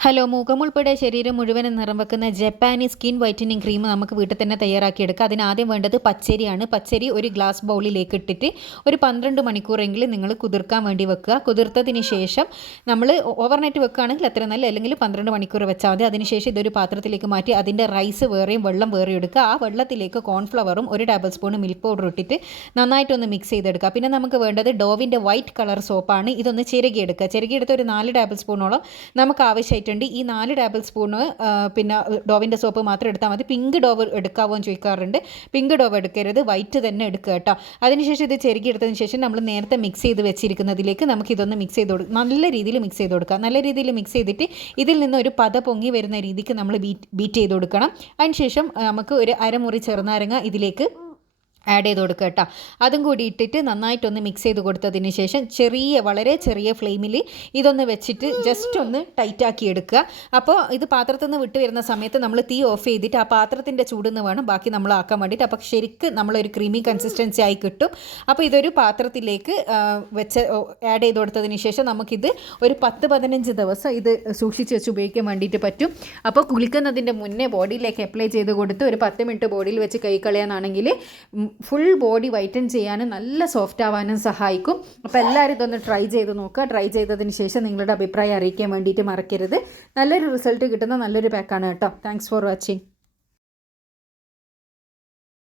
Hello, മുഖം ഉൾപ്പെടെ ശരീരം മുഴുവനും നിറം വെക്കുന്ന ജപ്പാനീസ് സ്കിൻ വൈറ്റനിങ് ക്രീം നമുക്ക് വീട്ടിൽ തന്നെ തയ്യാറാക്കിയെടുക്കാം. അതിനാദ്യം വേണ്ടത് പച്ചരിയാണ്. പച്ചരി ഒരു ഗ്ലാസ് ബൗളിലേക്ക് ഇട്ടിട്ട് ഒരു 12 മണിക്കൂറെങ്കിലും നിങ്ങൾ കുതിർക്കാൻ വേണ്ടി വെക്കുക. കുതിർത്തതിന് ശേഷം നമ്മൾ ഓവർനൈറ്റ് വെക്കുകയാണെങ്കിൽ അത്ര നല്ല, അല്ലെങ്കിൽ 12 മണിക്കൂർ വെച്ചാൽ മതി. അതിനുശേഷം ഇതൊരു പാത്രത്തിലേക്ക് മാറ്റി അതിൻ്റെ റൈസ് വേറെയും വെള്ളം വേറെയും എടുക്കുക. ആ വെള്ളത്തിലേക്ക് കോൺഫ്ലവറും 1 ടേബിൾ സ്പൂൺ മിൽക്ക് പൗഡർ ഇട്ടിട്ട് നന്നായിട്ടൊന്ന് മിക്സ് ചെയ്തെടുക്കുക. പിന്നെ നമുക്ക് വേണ്ടത് ഡോവിൻ്റെ വൈറ്റ് കളർ സോപ്പാണ്. ഇതൊന്ന് ചിരകിയെടുക്കുക. ചിരകിയെടുത്ത് ഒരു 4 ടേബിൾ സ്പൂണോളം നമുക്ക് ആവശ്യമായിട്ട് ഈ 4 ടേബിൾ സ്പൂണ് പിന്നെ ഡോവിൻ്റെ സോപ്പ് മാത്രം എടുത്താൽ മതി. പിങ്ക് ഡോവ് എടുക്കാവോ എന്ന് ചോദിക്കാറുണ്ട്. പിങ്ക് ഡോവ് എടുക്കരുത്, വൈറ്റ് തന്നെ എടുക്കുക കേട്ടോ. അതിനുശേഷം ഇത് ചെറുക്കി എടുത്തതിന് ശേഷം നമ്മൾ നേരത്തെ മിക്സ് ചെയ്ത് വെച്ചിരിക്കുന്നതിലേക്ക് നമുക്കിതൊന്ന് മിക്സ് ചെയ്ത് കൊടുക്കാം. നല്ല രീതിയിൽ മിക്സ് ചെയ്ത് കൊടുക്കുക. നല്ല രീതിയിൽ മിക്സ് ചെയ്തിട്ട് ഇതിൽ നിന്ന് ഒരു പത പൊങ്ങി വരുന്ന രീതിക്ക് നമ്മൾ ബീറ്റ് ചെയ്ത് കൊടുക്കണം. അതിനുശേഷം നമുക്ക് ഒരു അരമുറി ചെറുനാരങ്ങ ഇതിലേക്ക് ആഡ് ചെയ്ത് കൊടുക്കുക കേട്ടോ. അതും കൂടി ഇട്ടിട്ട് നന്നായിട്ടൊന്ന് മിക്സ് ചെയ്ത് കൊടുത്തതിന് ശേഷം വളരെ ചെറിയ ഫ്ലെയിമിൽ ഇതൊന്ന് വെച്ചിട്ട് ജസ്റ്റ് ഒന്ന് ടൈറ്റാക്കി എടുക്കുക. അപ്പോൾ ഇത് പാത്രത്തിൽ നിന്ന് വിട്ട് വരുന്ന സമയത്ത് നമ്മൾ തീ ഓഫ് ചെയ്തിട്ട് ആ പാത്രത്തിൻ്റെ ചൂടിന്ന് വേണം ബാക്കി നമ്മൾ ആക്കാൻ വേണ്ടിയിട്ട്. അപ്പോൾ ശരിക്കും നമ്മളൊരു ക്രീമി കൺസിസ്റ്റൻസി ആയി കിട്ടും. അപ്പോൾ ഇതൊരു പാത്രത്തിലേക്ക് ആഡ് ചെയ്ത് കൊടുത്തതിന് ശേഷം നമുക്കിത് ഒരു 10-15 ദിവസം ഇത് സൂക്ഷിച്ച് വെച്ച് ഉപയോഗിക്കാൻ വേണ്ടിയിട്ട് പറ്റും. അപ്പോൾ കുളിക്കുന്നതിൻ്റെ മുന്നേ ബോഡിയിലേക്ക് അപ്ലൈ ചെയ്ത് കൊടുത്ത് ഒരു 10 മിനിറ്റ് ബോഡിയിൽ വെച്ച് കൈ കളയാനാണെങ്കിൽ ഫുൾ ബോഡി വൈറ്റൻ ചെയ്യാനും നല്ല സോഫ്റ്റ് ആവാനും സഹായിക്കും. അപ്പോൾ എല്ലാവരും ഇതൊന്ന് ട്രൈ ചെയ്ത് നോക്കുക. ട്രൈ ചെയ്തതിന് ശേഷം നിങ്ങളുടെ അഭിപ്രായം അറിയിക്കാൻ വേണ്ടിയിട്ട് മറക്കരുത്. നല്ലൊരു റിസൾട്ട് കിട്ടുന്ന നല്ലൊരു പാക്കാണ് കേട്ടോ. Thanks for watching.